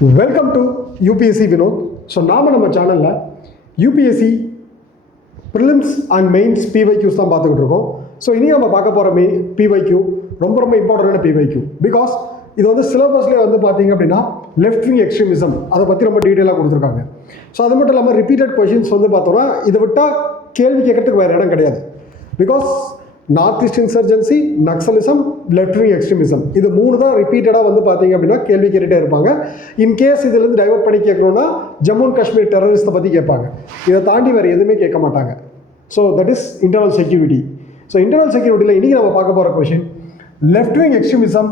Welcome to UPSC Vinod. So நம்ம சேனலில் UPSC prelims and mains PYQs தான் பார்த்துக்கிட்டு இருக்கோம். ஸோ இனி நம்ம பார்க்க போகிற பிவைக்யூ ரொம்ப இம்பார்ட்டண்டான பிவைக்யூ. பிகாஸ் இது வந்து சிலபஸ்லேயே வந்து பார்த்தீங்க அப்படின்னா லெஃப்ட் விங் எக்ஸ்ட்ரீமிசம் அதை பற்றி ரொம்ப டீட்டெயிலாக கொடுத்துருக்காங்க. ஸோ அது மட்டும் இல்லாமல் ரிப்பீட்டட் கொஷின்ஸ் வந்து பார்த்தோன்னா இதை விட்டால் கேள்வி கேட்கறதுக்கு வேறு இடம் கிடையாது. Because north east insurgency, naxalism, left wing extremism இது மூணு தான் ரிப்பீட்டடாக வந்து பார்த்தீங்க அப்படின்னா கேள்வி கேட்டுகிட்டே இருப்பாங்க. இன்கேஸ் இதுலேருந்து டைவர்ட் பண்ணி கேட்கணும்னா ஜம்மு அண்ட் காஷ்மீர் டெரரிஸ்ட்டை பற்றி கேட்பாங்க. இதை தாண்டி வேறு எதுவுமே கேட்க மாட்டாங்க. So that is internal security. So internal செக்யூரிட்டியில் இன்றைக்கி நம்ம பார்க்க போகிற question, left wing extremism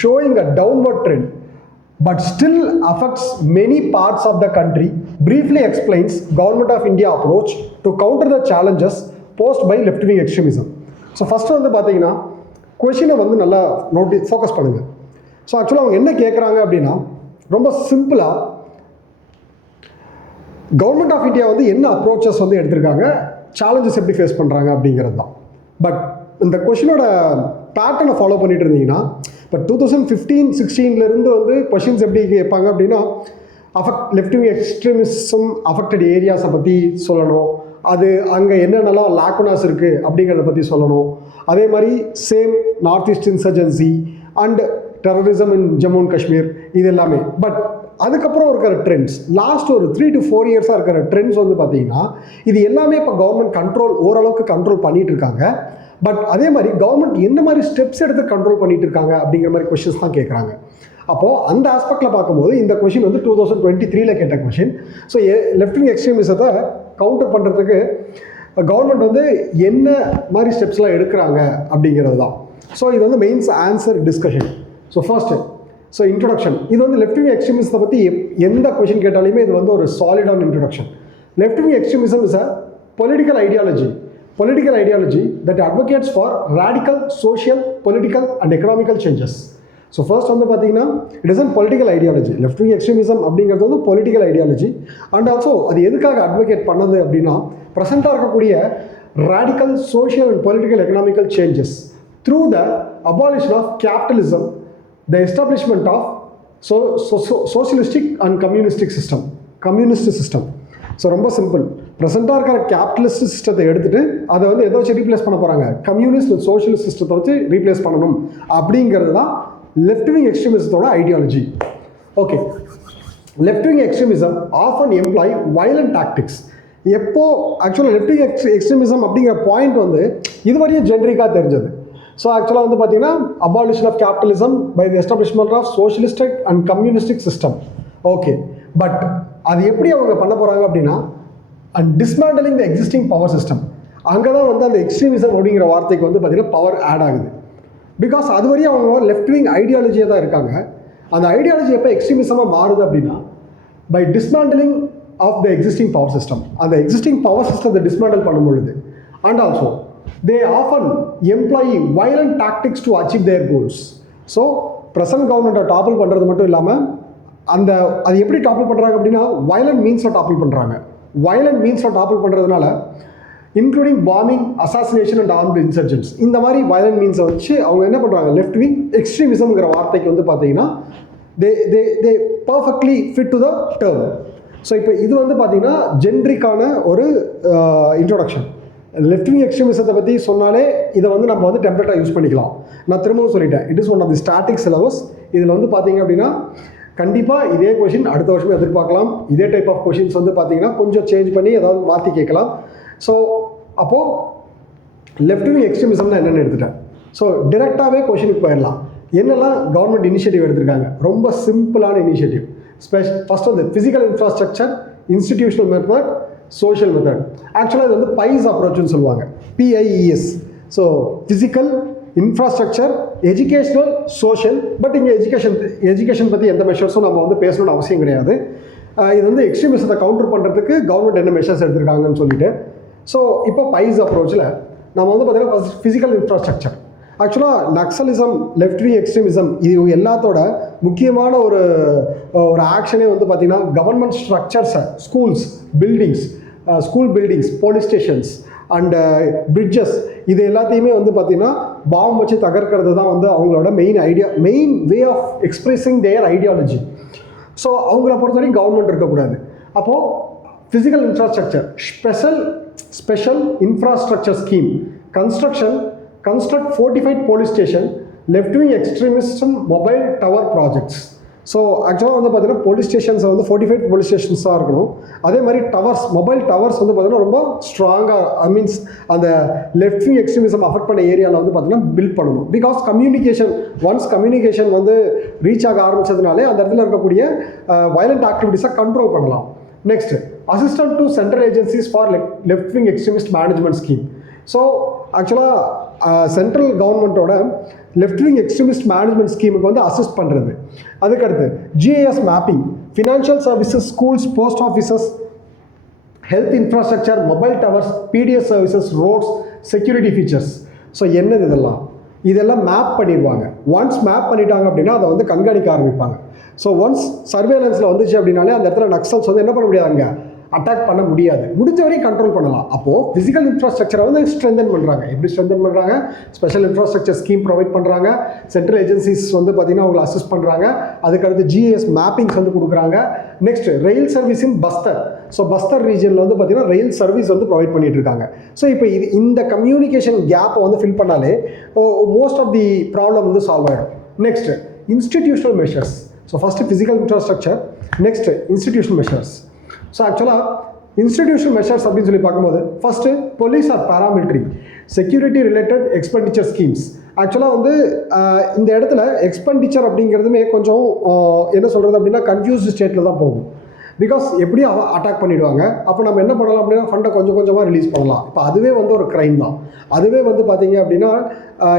showing a downward trend but still affects many parts of the country, briefly explains Government of India approach to counter the challenges posed by left wing extremism. So first வந்து பார்த்தீங்கன்னா கொஷினை வந்து நல்லா focus பண்ணுங்கள். So ஆக்சுவலாக அவங்க என்ன கேட்குறாங்க அப்படின்னா ரொம்ப சிம்பிளாக கவர்மெண்ட் ஆஃப் இந்தியா வந்து என்ன அப்ரோச்சஸ் வந்து எடுத்திருக்காங்க, சேலஞ்சஸ் எப்படி ஃபேஸ் பண்ணுறாங்க அப்படிங்கிறது தான். பட் இந்த கொஷினோட பேட்டர்னை ஃபாலோ பண்ணிட்டு இருந்தீங்கன்னா இப்போ 2015-16 வந்து கொஷின்ஸ் எப்படி கேட்பாங்க அப்படின்னா லெஃப்ட் விங் எக்ஸ்ட்ரீமிசம் அஃபெக்டட் ஏரியாஸை பற்றி சொல்லணும், அது அங்கே என்னென்னலாம் லாக்குனாஸ் இருக்குது அப்படிங்கிறத பற்றி சொல்லணும். அதே மாதிரி same north east insurgency and terrorism in Jammu and Kashmir இது எல்லாமே. பட் அதுக்கப்புறம் இருக்கிற ட்ரெண்ட்ஸ் லாஸ்ட் ஒரு 3 to 4 இயர்ஸாக இருக்கிற ட்ரெண்ட்ஸ் வந்து பார்த்தீங்கன்னா இது எல்லாமே இப்போ கவர்மெண்ட் ஓரளவுக்கு கண்ட்ரோல் பண்ணிகிட்டு இருக்காங்க. பட் அதே மாதிரி கவர்மெண்ட் என்ன மாதிரி ஸ்டெப்ஸ் எடுத்து கண்ட்ரோல் பண்ணிட்டு இருக்காங்க அப்படிங்கிற மாதிரி கொஷின்ஸ் தான் கேட்குறாங்க. அப்போது அந்த ஆஸ்பெக்டில் பார்க்கும்போது இந்த கொஷின் வந்து 2023 கேட்ட கொஷின். ஸோ லெஃப்ட் விங் எக்ஸ்ட்ரீமிசத்தை கவுண்டர் பண்ணுறதுக்கு கவர்மெண்ட் வந்து என்ன மாதிரி ஸ்டெப்ஸ்லாம் எடுக்கிறாங்க அப்படிங்கிறது தான். ஸோ இது வந்து mains answer discussion. So first introduction. இது வந்து லெஃப்ட் விங் எக்ஸ்ட்ரீமிசத்தை பற்றி எந்த கொஷின் கேட்டாலுமே இது வந்து ஒரு சாலிடான introduction. Left wing extremism is a political ideology that advocates for radical social, political and economical changes. So first வந்து பார்த்தீங்கன்னா it is an political ideology. Left wing extremism அப்படிங்கிறது வந்து பொலிட்டிக்கல் ஐடியாலஜி. அண்ட் ஆல்சோ அது எதுக்காக advocate பண்ணது அப்படின்னா ப்ரெசென்ட்டாக இருக்கக்கூடிய radical social and political economical changes through the abolition of capitalism, the establishment of socialistic and communist system. So ரொம்ப simple, ப்ரெசென்ட்டாக இருக்கிற கேபிட்டலிஸ்ட் சிஸ்டத்தை எடுத்துகிட்டு அதை வந்து எதை வச்சு ரீப்ளேஸ் பண்ண போகிறாங்க, கம்யூனிஸ்ட் சோஷியலிஸ்ட் சிஸ்டத்தை வச்சு ரீப்ளேஸ் பண்ணணும் அப்படிங்கிறது தான் லெஃப்ட் விங் எக்ஸ்ட்ரீமிசத்தோட ideology. Okay, left wing extremism often employ violent tactics. எப்போ ஆக்சுவலாக லெஃப்ட் விங் எக்ஸ்ட்ரீமிசம் அப்படிங்கிற பாயிண்ட் வந்து இதுவரையும் ஜென்ரிக்காக தெரிஞ்சது. ஸோ ஆக்சுவலாக வந்து பார்த்தீங்கன்னா abolition of capitalism by the establishment of socialistic and communistic system. Okay, but அது எப்படி அவங்க பண்ண போகிறாங்க அப்படின்னா and dismantling the existing power system. அங்கே தான் வந்து அந்த எக்ஸ்ட்ரீமிசம் அப்படிங்கிற வார்த்தைக்கு வந்து பார்த்திங்கன்னா பவர் ஆட் ஆகுது. பிகாஸ் அது வரையும் அவங்க லெஃப்ட் விங் ஐடியாலஜியாக தான் இருக்காங்க. அந்த ஐடியாலஜி எப்போ எக்ஸ்ட்ரீமிசமாக மாறுது அப்படின்னா by dismantling of the existing power system. அந்த எக்ஸிஸ்டிங் பவர் சிஸ்டத்தை டிஸ்மேண்டல் பண்ணும் பொழுது and also they often employ violent tactics to achieve their goals. So present கவர்மெண்ட்டை டாப்பிள் பண்ணுறது மட்டும் இல்லாமல் அது எப்படி டாப்பிள் பண்ணுறாங்க அப்படின்னா வயலண்ட் மீன்ஸில் டாப்பிள் பண்ணுறாங்க. வயலண்ட் மீன்ஸில் டாப்பிள் பண்ணுறதுனால including bombing, assassination and armed insurgents இந்த மாதிரி வயலண்ட் மீன்ஸை வச்சு அவங்க என்ன பண்ணுறாங்க, லெஃப்ட் விங் எக்ஸ்ட்ரீமிசம்ங்கிற வார்த்தைக்கு வந்து பார்த்தீங்கன்னா they perfectly fit to the term. So இப்போ இது வந்து பார்த்தீங்கன்னா ஜென்ரிக்கான ஒரு இன்ட்ரொடக்ஷன். லெஃப்ட் விங் எக்ஸ்ட்ரீமிசத்தை பற்றி சொன்னாலே இதை வந்து நம்ம வந்து டெம்ப்ளேட்டாக யூஸ் பண்ணிக்கலாம். நான் திரும்பவும் சொல்லிட்டேன், it is one of the static syllabus. இதில் வந்து பார்த்தீங்க அப்படின்னா கண்டிப்பாக இதே கொஷின் அடுத்த வருஷமே எதிர்பார்க்கலாம். இதே டைப் ஆஃப் கொஷின்ஸ் வந்து பார்த்தீங்கன்னா கொஞ்சம் சேஞ்ச் பண்ணி ஏதாவது மாற்றி கேட்கலாம். ஸோ அப்போது லெஃப்ட் விங் எக்ஸ்ட்ரீமிசம்னா என்னென்னு எடுத்துட்டேன். ஸோ டிரெக்டாகவே கொஷினுக்கு போயிடலாம். என்னெல்லாம் கவர்மெண்ட் இனிஷியேட்டிவ் எடுத்திருக்காங்க, ரொம்ப சிம்பிளான இனிஷியேட்டிவ். ஃபர்ஸ்ட் வந்து physical infrastructure, institutional method, social method. ஆக்சுவலாக இது வந்து பைஸ் அப்ரோச்னு சொல்லுவாங்க, PIES. So physical, infrastructure, educational, social. But இங்கே எஜுகேஷன் பற்றி எந்த மெஷர்ஸும் நம்ம வந்து பேசணும்னு அவசியம் கிடையாது. இது வந்து எக்ஸ்ட்ரீமிசத்தை கவுண்டர் பண்ணுறதுக்கு கவர்மெண்ட் என்ன மெஷர்ஸ் எடுத்திருக்காங்கன்னு சொல்லிட்டு. ஸோ இப்போ பைஸ் அப்ரோச்சில் நம்ம வந்து பார்த்தீங்கன்னா ஃபஸ்ட் ஃபிசிக்கல் இன்ஃப்ராஸ்ட்ரக்சர். ஆக்சுவலாக நக்சலிசம், லெஃப்ட் விங் எக்ஸ்ட்ரீமிசம் இது எல்லாத்தோட முக்கியமான ஒரு ஆக்ஷனே வந்து பார்த்திங்கன்னா கவர்மெண்ட் ஸ்ட்ரக்சர்ஸை, school buildings, police stations and bridges இது எல்லாத்தையுமே வந்து பார்த்திங்கன்னா பாம்பு வச்சு தகர்க்கிறது தான் வந்து அவங்களோட main way of expressing their ideology. So அவங்கள பொறுத்த வரைக்கும் கவர்மெண்ட் இருக்கக்கூடாது. அப்போது physical infrastructure special infrastructure scheme construct fortified police station left wing extremist mobile tower projects. So ஆக்சுவலாக வந்து பார்த்தீங்கன்னா போலீஸ் ஸ்டேஷன்ஸை வந்து 45 போலீஸ் ஸ்டேஷன்ஸாக இருக்கணும். அதே மாதிரி டவர்ஸ், மொபைல் டவர்ஸ் வந்து பார்த்தீங்கன்னா ரொம்ப ஸ்ட்ராங்காக மீன்ஸ் அந்த லெஃப்ட் விங் எக்ஸ்ட்ரீமிசம் அஃபெக்ட் பண்ண ஏரியாவில் வந்து பார்த்தீங்கன்னா பில்ட் பண்ணணும். பிகாஸ் கம்யூனிகேஷன் வந்து ரீச் ஆக ஆரம்பித்ததுனாலே அந்த இடத்துல இருக்கக்கூடிய வயலண்ட் ஆக்டிவிட்டீஸை கண்ட்ரோல் பண்ணலாம். Next, assistant to central agencies for left wing extremist management scheme. So ஆக்சுவலாக சென்ட்ரல் கவர்மெண்ட்டோட லெஃப்ட் விங் எக்ஸ்ட்ரீமிஸ்ட் மேனேஜ்மெண்ட் ஸ்கீமுக்கு வந்து அசிஸ்ட் பண்ணுறது. அதுக்கடுத்து GIS mapping, financial services, schools, post offices, health infrastructure, mobile towers, PDS services, roads, security features. So என்னது இதெல்லாம் map பண்ணிடுவாங்க. Once map பண்ணிட்டாங்க அப்படின்னா அதை வந்து கண்காணிக்க ஆரம்பிப்பாங்க. ஸோ ஒன்ஸ் சர்வேலன்ஸில் வந்துச்சு அப்படின்னாலே அந்த இடத்துல நக்சல்ஸ் வந்து என்ன பண்ண முடியாதுங்க, அட்டாக் பண்ண முடியாது. முடிஞ்ச வரையும் கண்ட்ரோல் பண்ணலாம். அப்போது ஃபிசிக்கல் இன்ஃப்ராஸ்ட்ரக்சரை வந்து ஸ்ட்ரென்தன் பண்ணுறாங்க. எப்படி ஸ்ட்ரென்தன் பண்ணுறாங்க? ஸ்பெஷல் இன்ஃப்ராஸ்ட்ரக்சர் ஸ்கீம் ப்ரொவைட் பண்ணுறாங்க. சென்ட்ரல் ஏஜென்சிஸ் வந்து பார்த்திங்கன்னா அவங்களை அசிஸ்ட் பண்ணுறாங்க. அதுக்கடுத்து GIS மேப்பிங்ஸ் வந்து கொடுக்குறாங்க. நெக்ஸ்ட், ரயில் சர்வீஸ் இன் பஸ்தர். ஸோ பஸ்தர் ரீஜனில் வந்து பார்த்திங்கன்னா ரயில் சர்வீஸ் வந்து ப்ரொவைட் பண்ணிட்டு இருக்காங்க. ஸோ இப்போ இந்த கம்யூனிகேஷன் கேப்பை வந்து ஃபில் பண்ணாலே மோஸ்ட் ஆஃப் தி ப்ராப்ளம் வந்து சால்வ் ஆகிடும். Next, institutional measures. So first physical infrastructure, next institutional measures. So ஆக்சுவலாக இன்ஸ்டிடியூஷனல் மெஷர்ஸ் அப்படின்னு சொல்லி பார்க்கும்போது first police or paramilitary security related expenditure schemes. ஆக்சுவலாக வந்து இந்த இடத்துல எக்ஸ்பெண்டிச்சர் அப்படிங்கிறதுமே கொஞ்சம் என்ன சொல்கிறது அப்படின்னா கன்ஃபியூஸ்டு ஸ்டேட்டில் தான் போகும். பிகாஸ் எப்படியும் அட்டாக் பண்ணிவிடுவாங்க. அப்போ நம்ம என்ன பண்ணலாம் அப்படின்னா ஃபண்டை கொஞ்சம் கொஞ்சமாக ரிலீஸ் பண்ணலாம். இப்போ அதுவே வந்து ஒரு க்ரைம் தான். அதுவே வந்து பார்த்தீங்க அப்படின்னா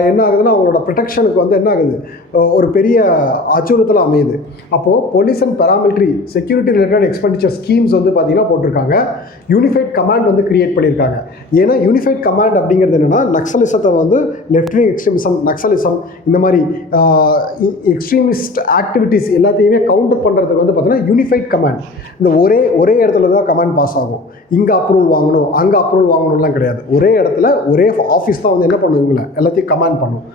என்ன ஆகுதுன்னா அவங்களோட ப்ரொடெக்ஷனுக்கு வந்து என்ன ஆகுது, ஒரு பெரிய அச்சுறுத்தல் அமையுது. அப்போது police and paramilitary security related expenditure schemes வந்து பார்த்தீங்கன்னா போட்டிருக்காங்க. யூனிஃபைட் கமாண்ட் வந்து கிரியேட் பண்ணியிருக்காங்க. ஏன்னா யூனிஃபைட் கமாண்ட் அப்படிங்கிறது என்னென்னா நக்சலிசத்தை வந்து லெஃப்ட் விங் எக்ஸ்ட்ரீமிசம், நக்சலிசம், இந்த மாதிரி எக்ஸ்ட்ரீமிஸ்ட் ஆக்டிவிட்டீஸ் எல்லாத்தையுமே கவுண்டர் பண்ணுறதுக்கு வந்து பார்த்தீங்கன்னா யூனிஃபைட் கமாண்ட். இந்த ஒரே இடத்துல தான் கமாண்ட் பாஸ் ஆகும். இங்கே அப்ரூவல் வாங்கணும், அங்கே அப்ரூவல் வாங்கணும்லாம் கிடையாது. ஒரே இடத்துல ஒரே ஆஃபீஸ் தான் வந்து என்ன பண்ணும், இவங்களை எல்லாத்தையும் கமாண்ட் பண்ணும்.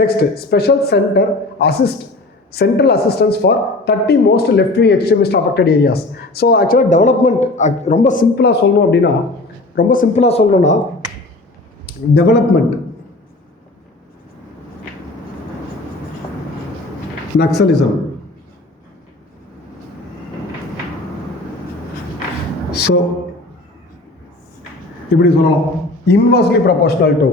Next, special central assistance for 30 most left wing extremist affected areas. So ஆக்சுவலாக டெவலப்மெண்ட் ரொம்ப சிம்பிளாக சொல்லணும்னா டெவலப்மெண்ட், நக்சலிசம். ஸோ இப்படி சொல்லலாம், இன்வெர்ஸ்லி ப்ரொபோர்ஷனல் டு.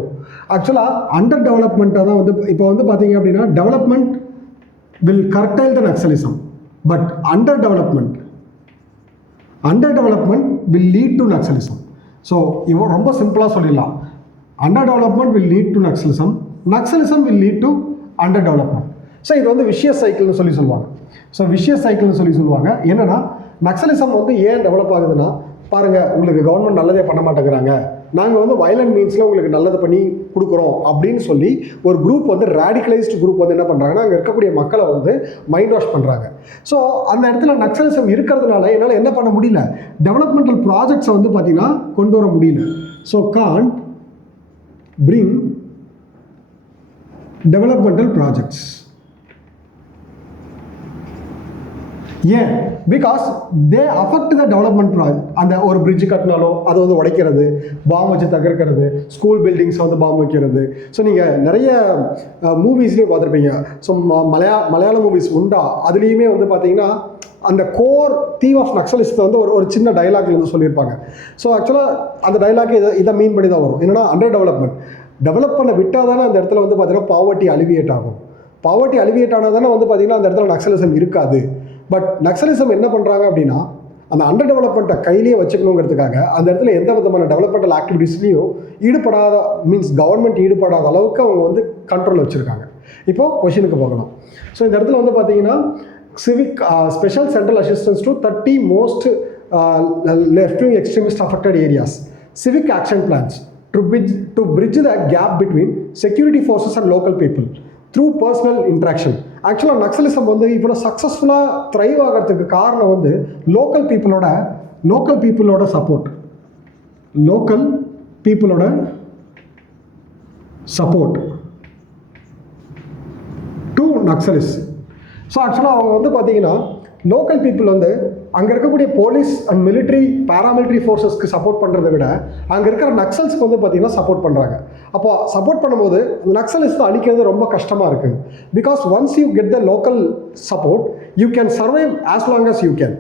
ஆக்சுவலாக அண்டர் டெவலப்மெண்ட்டாக தான் வந்து இப்போ வந்து பார்த்தீங்க அப்படின்னா development will கர்டைல் the Naxalism, but under development will lead to Naxalism. So இவன் ரொம்ப சிம்பிளாக சொல்லிடலாம், under development will lead to Naxalism will lead to under development. So இது வந்து விஷியஸ் சைக்கிள்னு சொல்லுவாங்க. என்னன்னா நக்சலிசம் வந்து ஏன் டெவலப் ஆகுதுன்னா, பாருங்கள் உங்களுக்கு கவர்மெண்ட் நல்லதே பண்ண மாட்டேங்கிறாங்க, நாங்கள் வந்து வயலண்ட் மீன்ஸில் உங்களுக்கு நல்லது பண்ணி கொடுக்குறோம் அப்படின்னு சொல்லி ஒரு குரூப் வந்து ரேடிகலைஸ்டு குரூப் வந்து என்ன பண்ணுறாங்கன்னா அங்கே இருக்கக்கூடிய மக்களை வந்து மைண்ட் வாஷ் பண்ணுறாங்க. ஸோ அந்த இடத்துல நக்சலிசம் இருக்கிறதுனால என்னால் என்ன பண்ண முடியல, டெவலப்மெண்டல் ப்ராஜெக்ட்ஸை வந்து பார்த்திங்கன்னா கொண்டு வர முடியல. So can't bring developmental projects. ஏன்? Because they affect the development project. அந்த ஒரு பிரிட்ஜ் கட்டினாலும் அதை வந்து உடைக்கிறது, பாம்பு வச்சு தகர்க்கிறது, ஸ்கூல் பில்டிங்ஸை வந்து பாம்பு வைக்கிறது. ஸோ நீங்கள் நிறைய மூவிஸ்லேயும் பார்த்துருப்பீங்க. ஸோ மலையாள மூவிஸ் உண்டா, அதுலேயுமே வந்து பார்த்தீங்கன்னா அந்த கோர் தீம் ஆஃப் நக்சலிஸ்ட்டை வந்து ஒரு சின்ன டைலாக்ல வந்து சொல்லியிருப்பாங்க. ஸோ ஆக்சுவலாக அந்த டைலாக் இதை மீன் பண்ணி தான் வரும். என்னென்னா அண்டர் டெவலப் பண்ண விட்டால் தானே அந்த இடத்துல வந்து பார்த்தீங்கன்னா பாவர்ட்டி அலிவியேட் ஆகும். பாவர்ட்டி அலிவியேட் ஆனால் தானே வந்து பார்த்தீங்கன்னா அந்த இடத்துல நக்சலிசம் இருக்காது. பட் நக்சலிசம் என்ன பண்ணுறாங்க அப்படின்னா அந்த அண்டர் டெவலப்மெண்ட்டை கையிலேயே வச்சுக்கணுங்கிறதுக்காக அந்த இடத்துல எந்த விதமான டெவலப்மெண்டல் ஆக்டிவிட்டீஸ்லையும் கவர்மெண்ட் ஈடுபடாத அளவுக்கு அவங்க வந்து கண்ட்ரோல் வச்சுருக்காங்க. இப்போது கொஷினுக்கு போகலாம். ஸோ இந்த இடத்துல வந்து பார்த்தீங்கன்னா special central assistance to 30 most left wing extremist affected areas, civic action plans to bridge the gap between security forces and local people through personal interaction. ஆக்சுவலாக நக்சலிசம் வந்து இவ்வளோ சக்ஸஸ்ஃபுல்லாக த்ரைவ் ஆகிறதுக்கு காரணம் வந்து லோக்கல் பீப்புளோட சப்போர்ட் டு நக்சலிஸ்ட். ஸோ ஆக்சுவலாக அவங்க வந்து பார்த்தீங்கன்னா லோக்கல் பீப்புள் வந்து அங்கே இருக்கக்கூடிய police and military paramilitary ஃபோர்ஸஸ்க்கு support பண்ணுறதை விட அங்கே இருக்கிற நக்சல்ஸ்க்கு வந்து பார்த்திங்கன்னா சப்போர்ட் பண்ணுறாங்க. அப்போ சப்போர்ட் பண்ணும்போது அந்த நக்சலிஸ்ட்டை அழிக்கிறது ரொம்ப கஷ்டமாக இருக்குது. Because once you get the local support you can survive as long as you can.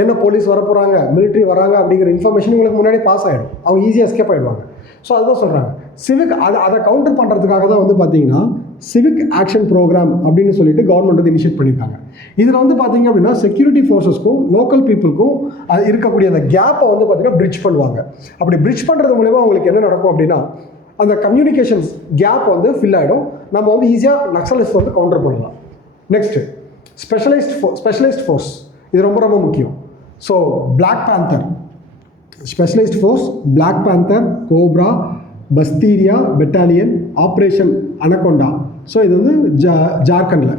என்ன போலீஸ் வர போகிறாங்க, மிலிட்ரி வராங்க அப்படிங்கிற இன்ஃபர்மேஷன் உங்களுக்கு முன்னாடி பாஸ் ஆகிடும், அவங்க ஈஸியாக எஸ்கேப் ஆகிடுவாங்க. ஸோ அதுதான் சொல்கிறாங்க. சிவிக் அதை கவுண்டர் பண்ணுறதுக்காக தான் வந்து பார்த்தீங்கன்னா சிவிக் ஆக்ஷன் ப்ரோக்ராம் அப்படின்னு சொல்லிட்டு கவர்மெண்ட் வந்து இனிஷியேட் பண்ணியிருக்காங்க. இதில் வந்து பார்த்தீங்க அப்படின்னா செக்யூரிட்டி ஃபோர்ஸஸ்க்கும் லோக்கல் பீப்புளுக்கும் அது இருக்கக்கூடிய அந்த கேப்பை வந்து பார்த்தீங்கன்னா பிரிட்ஜ் பண்ணுவாங்க. அப்படி பிரிட்ஜ் பண்ணுறது மூலமா அவங்களுக்கு என்ன நடக்கும் அப்படின்னா அந்த கம்யூனிகேஷன்ஸ் கேப் வந்து ஃபில் ஆகிடும். நம்ம வந்து ஈஸியாக நக்சலிஸ்ட் வந்து கவுண்டர் பண்ணலாம். நெக்ஸ்ட்டு ஸ்பெஷலைஸ்ட் ஃபோர்ஸ், இது ரொம்ப ரொம்ப முக்கியம். So Black Panther, specialised force, Black Panther, Cobra, Bastariya battalion, operation anaconda. ஸோ இது வந்து ஜார்க்கண்டில்.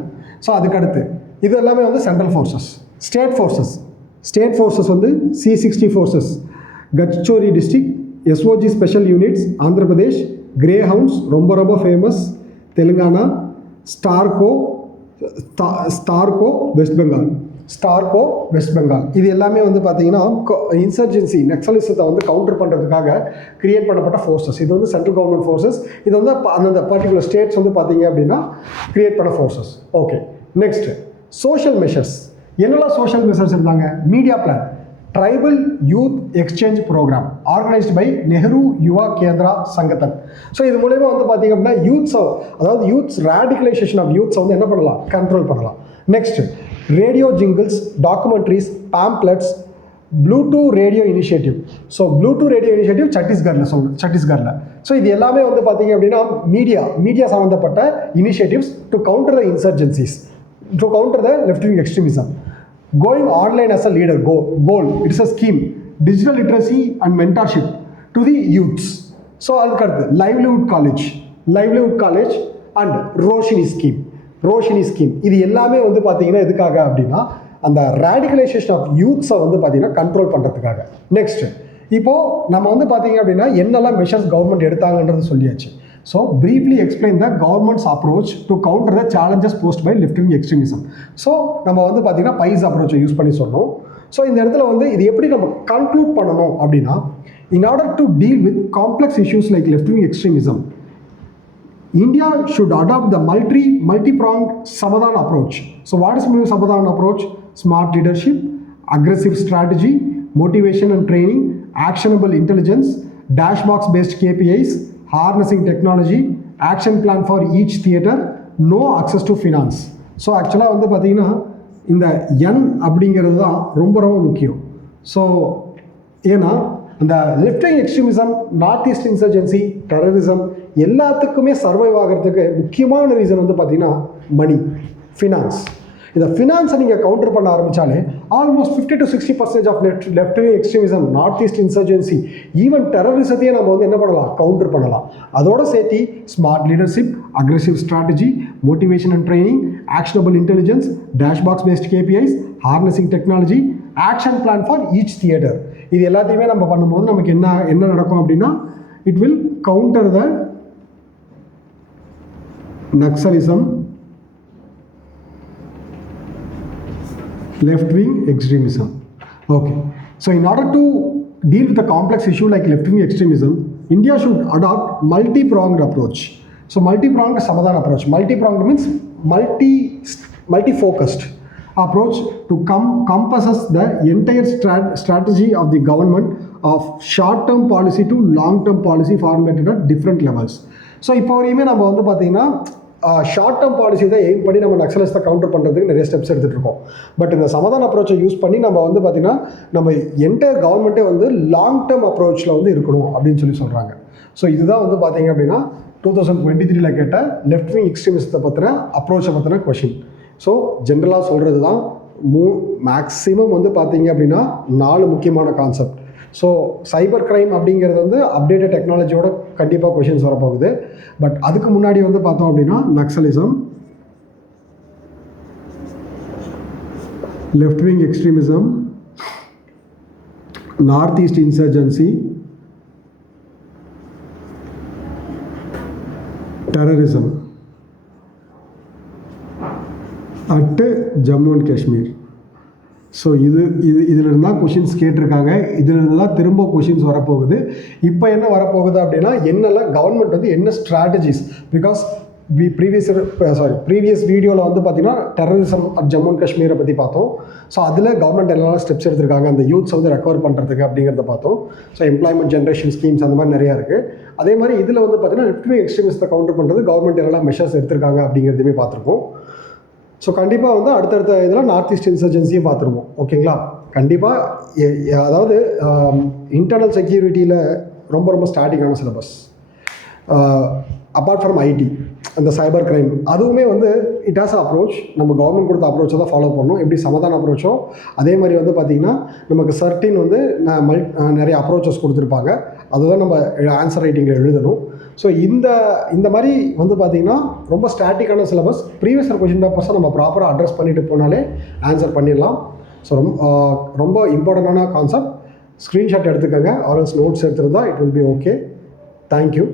ஸோ அதுக்கடுத்து இது எல்லாமே வந்து சென்ட்ரல் ஃபோர்ஸஸ். ஸ்டேட் ஃபோர்ஸஸ் வந்து C-60 forces, Gadchiroli district, SOG special units, Andhra Pradesh, Greyhounds ரொம்ப ரொம்ப famous, Telangana, STRACO West Bengal. இது எல்லாமே வந்து பார்த்தீங்கன்னா இன்சர்ஜென்சி நக்சலிசத்தை வந்து கவுண்டர் பண்ணுறதுக்காக கிரியேட் பண்ணப்பட்ட ஃபோர்ஸஸ். இது வந்து சென்ட்ரல் கவர்மெண்ட் ஃபோர்ஸஸ். இது வந்து அந்தந்த பர்டிகுலர் ஸ்டேட்ஸ் வந்து பார்த்தீங்க அப்படின்னா கிரியேட் பண்ண forces. Okay, next social measures. என்னெல்லாம் சோஷியல் மெஷர்ஸ் இருந்தாங்க? Media plan, tribal youth exchange programme organised by Nehru Yuva Kendra Sangathan. ஸோ இது மூலயமா வந்து பார்த்தீங்க அப்படின்னா யூத்ஸ் ரேடிகலைசேஷன் ஆஃப் யூத்ஸை வந்து என்ன பண்ணலாம்? கண்ட்ரோல் பண்ணலாம். Next radio jingles, documentaries, pamphlets, Bluetooth radio initiative. So Bluetooth radio initiative சத்தீஸ்கரில். ஸோ இது எல்லாமே வந்து பார்த்தீங்க அப்படின்னா மீடியா சம்மந்தப்பட்ட initiatives to counter the insurgencies, to counter the left wing extremism. Going online as a leader goal. It's a scheme. Digital literacy and mentorship to the youths. So அதுக்கடுத்து livelihood college and Roshini scheme. இது எல்லாமே வந்து பார்த்தீங்கன்னா எதுக்காக அப்படின்னா அந்த radicalisation of யூத்ஸை வந்து பார்த்தீங்கன்னா கண்ட்ரோல் பண்ணுறதுக்காக. நெக்ஸ்ட் இப்போது நம்ம வந்து பார்த்தீங்க அப்படின்னா என்னெல்லாம் மெஷர்ஸ் கவர்மெண்ட் எடுத்தாங்கன்றது சொல்லியாச்சு. So briefly explain the government's approach to counter the challenges posed by left wing extremism. So நம்ம வந்து பார்த்தீங்கன்னா பைஸ் அப்ரோச்சை யூஸ் பண்ணி சொன்னோம். ஸோ இந்த இடத்துல வந்து இது எப்படி நம்ம கன்க்ளூட் பண்ணணும் அப்படின்னா in order to deal with complex issues like left wing extremism, India should adopt the multi-pronged Samadhan approach. So what is Samadhan approach? Smart leadership, aggressive strategy, motivation and training, actionable intelligence, dashbox-based KPIs, harnessing technology, action plan for each theater, no access to finance. So ஆக்சுவலாக வந்து பார்த்தீங்கன்னா இந்த என் அப்படிங்கிறது தான் ரொம்ப ரொம்ப முக்கியம். So ஏன்னா அந்த left wing extremism, north east insurgency, terrorism எல்லாத்துக்குமே சர்வைவ் ஆகிறதுக்கு முக்கியமான ரீசன் வந்து பார்த்தீங்கன்னா மணி, ஃபினான்ஸ். இந்த ஃபினான்ஸை நீங்கள் கவுண்டர் பண்ண ஆரம்பித்தாலே almost 50 to 60% of left wing extremism, north east insurgency, even டெரரிசத்தையே நம்ம வந்து என்ன பண்ணலாம்? கவுண்டர் பண்ணலாம். அதோட சேர்த்து smart leadership, aggressive strategy, motivation and training, actionable intelligence, dashboard based KPIs, harnessing technology, action plan for each theatre. இது எல்லாத்தையுமே நம்ம பண்ணும்போது நமக்கு என்ன நடக்கும் அப்படின்னா it will counter the Naxalism, left-wing extremism. Okay. So in order to deal with a complex issue like left-wing extremism, India should adopt multi-pronged approach. So multi-pronged Samadhan approach. Multi-pronged means multi-focused approach to compasses the entire strategy of the government of short-term policy to long-term policy formulated at different levels. So இப்போ வரையுமே நம்ம வந்து பார்த்தீங்கன்னா short term policy தான் aim பண்ணி நம்ம நக்சலிஸ்ட்டை counter பண்ணுறதுக்கு நிறைய ஸ்டெப்ஸ் எடுத்துகிட்டு இருக்கோம். பட் இந்த சமாதான அப்ரோச்சை யூஸ் பண்ணி நம்ம வந்து பார்த்திங்கன்னா நம்ம என்டையர் கவர்மெண்ட்டே வந்து லாங் டேர்ம் அப்ரோச்சில் வந்து இருக்கணும் அப்படின்னு சொல்கிறாங்க. ஸோ இதுதான் வந்து பார்த்திங்க அப்படின்னா 2023 கேட்ட லெஃப்ட் விங் எக்ஸ்ட்ரீமிசத்தை பற்றின அப்ரோச்சை பற்றின கொஷின். ஸோ ஜென்ரலாக சொல்கிறது தான் மேக்ஸிமம் வந்து பார்த்திங்க அப்படின்னா 4 முக்கியமான கான்செப்ட். ஸோ சைபர் கிரைம் அப்படிங்கிறது வந்து அப்டேட்டட் டெக்னாலஜியோட கண்டிப்பாக கொஷின்ஸ் வரப்போகுது. பட் அதுக்கு முன்னாடி வந்து பார்த்தோம் அப்படின்னா naxalism, left wing extremism, north east insurgency, terrorism at Jammu and Kashmir. So இதிலிருந்து தான் கொஷின்ஸ் கேட்டிருக்காங்க, இதிலிருந்து தான் திரும்ப கொஷின்ஸ் வரப்போகுது. இப்போ என்ன வரப்போகுது அப்படின்னா, என்னெல்லாம் கவர்மெண்ட் வந்து என்ன ஸ்ட்ராட்டஜிஸ், பிகாஸ் ப்ரீவியஸ் வீடியோவில் வந்து பார்த்திங்கன்னா டெரரிசம் ஜம்மு அண்ட் காஷ்மீரை பற்றி பார்த்தோம். ஸோ அதில் கவர்மெண்ட் என்னெல்லாம் ஸ்டெப்ஸ் எடுத்திருக்காங்க அந்த யூத்ஸ் வந்து ரெக்கவர் பண்ணுறதுக்கு அப்படிங்கிறத பார்த்தோம். ஸோ எம்ப்ளாய்மெண்ட் ஜென்ரேஷன் ஸ்கீம்ஸ் அந்த மாதிரி நிறையா இருக்குது. அதே மாதிரி இதில் வந்து பார்த்திங்கன்னா லெஃப்ட் விங் எக்ஸ்ட்ரீமிஸ்ட்டை கவுண்டர் பண்ணுறது கவர்மெண்ட் என்னெல்லாம் மெஷர்ஸ் எடுத்திருக்காங்க அப்படிங்கிறதுமே பார்த்துருக்கோம். ஸோ கண்டிப்பாக வந்து அடுத்தடுத்த இதில் நார்த் ஈஸ்ட் இன்சர்ஜென்சியும் பார்த்துருவோம். ஓகேங்களா? கண்டிப்பாக அதாவது இன்டர்னல் செக்யூரிட்டியில் ரொம்ப ரொம்ப ஸ்டாட்டிக்கான சிலபஸ். அப்பார்ட் ஃப்ரம் ஐடி அந்த சைபர் கிரைம் அதுவுமே வந்து இட் ஹாஸ் அப்ரோச். நம்ம கவர்மெண்ட் கொடுத்த அப்ரோச்சை தான் ஃபாலோ பண்ணணும். எப்படி சமாதான அப்ரோச்சோ அதே மாதிரி வந்து பார்த்திங்கன்னா நமக்கு சர்டின் வந்து நிறைய அப்ரோச்சஸ் கொடுத்துருப்பாங்க. அதுதான் நம்ம ஆன்சர் ரைட்டிங்கில் எழுதணும். ஸோ இந்த மாதிரி வந்து பார்த்திங்கன்னா ரொம்ப ஸ்டாட்டிக்கான சிலபஸ். ப்ரீவியஸ் கொஷின் பேப்பர்ஸை நம்ம ப்ராப்பராக அட்ரஸ் பண்ணிட்டு போனாலே ஆன்சர் பண்ணிடலாம். ஸோ ரொம்ப இம்பார்ட்டண்டான கான்செப்ட். ஸ்க்ரீன்ஷாட் எடுத்துக்கோங்க, ஆர்எல்ஸ் நோட்ஸ் எடுத்துருந்தா it will be okay. Thank you.